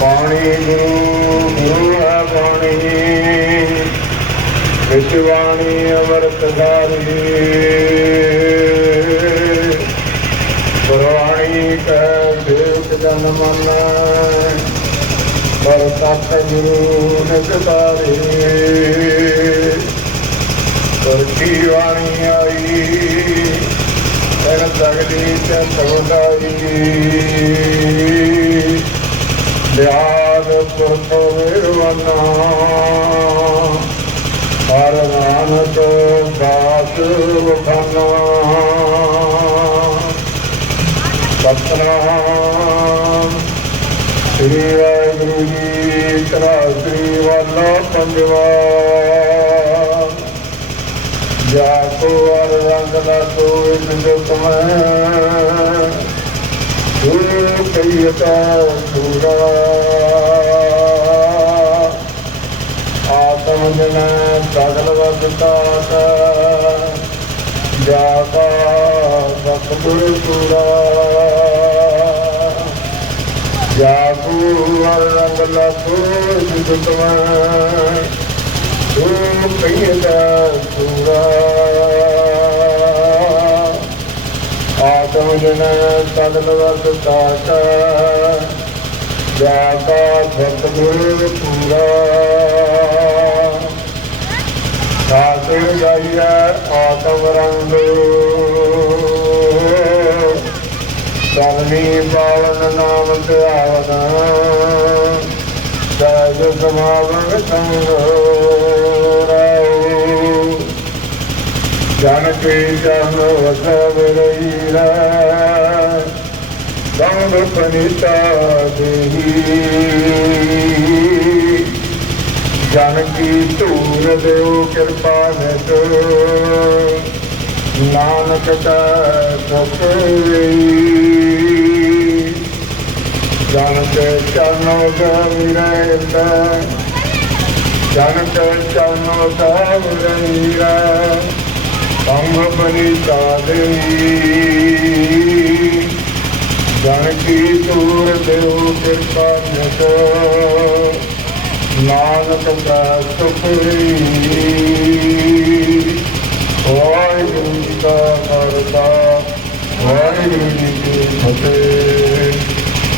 ਪਾਣੀ ਗੁਰੂ ਗੁਰੂ ਹੈ ਬਾਣੀ ਵਿੱਚ ਬਾਣੀ ਅਮਰਤ ਧਾਰੀ। ਗੁਰਬਾਣੀ ਕੈ ਦੇਵ ਜਨ ਮਨ, ਪਰ ਤਤ ਗੁਰੂ ਨਿਕਟਾਰੇ ਕਰਤੀ ਬਾਣੀ ਆਈ ਤਨ ਜਗਦੀ ਤੇ ਸੋਦਾਈ ਲਿਆਦ ਪੁਰਖ ਵਿਰਵਨਾ ਹਰ ਨਾਨਕ ਦਾਸ ਵਖਾਨਾ ਸਤਨਾਮ। ਸ੍ਰੀ ਵਾਹਿਗੁਰੂ ਜੀ ਤਰਾ ਸ੍ਰੀ ਵਾਲਾ ਪੰਜਵਾ ਜਾ ਕੋ ਅਰ ਰੰਗ ਦਾ ਕੋਈ ਬਿੰਦੁ ਮੈਂ ਤੂੰ ਕਈਤਾ ਸੂਰਾ ਆਤਮ ਜਨ ਸਗਲ ਵਸਤਾ ਜਾ ਕਾ ਸਤਿਗੁਰ ਸੂਰਾ ਜਾ ਕੋ ਅਰ ਰੰਗ ਦਾ ਕੋਈ ਬਿੰਦੁ ਸਤਿਗੁਰ ਪੂਰਾ। ਸਾਤੇ ਜਾਈਐ ਆਤਮ ਰੰਗ। ਸਗਲੀ ਪਾਵਨ ਨਾਮ ਧਿਆਵਨ। ਸਹਿਜ ਸਮਾਵਨ ਸੰਗ। ਜਨ ਕੇ ਜਨ ਵਸਵ ਰਹੀਰਾ ਸੰਗ ਪਨਿਤਾ ਦੇਹੀ। ਜਨ ਧੂਰ ਦੇਉ ਕਿਰਪਾ ਨਿਤ। ਨਾਨਕ ਦਾ ਸੁਖ ਵੇਈ। ਜਨ ਕੇ ਚਰਨੋ ਗਵਿਰੰਦ ਜਨ ਕੇ ਚਰਨੋ ਗਵਿਰੰਦ ਸੰਗ ਪਨਿਤਾ ਦੇਈ ਜਨ ਕੀ ਧੂਰ ਦੇਉ ਕਿਰਪਾ ਨਿਤ ਨਾਨਕ ਦਾ ਸੁਖ ਵਾਹਿਗੁਰੂ ਜੀ ਕਾ ਖਾਲਸਾ, ਵਾਹਿਗੁਰੂ ਜੀ ਕੀ ਫਤਿਹ।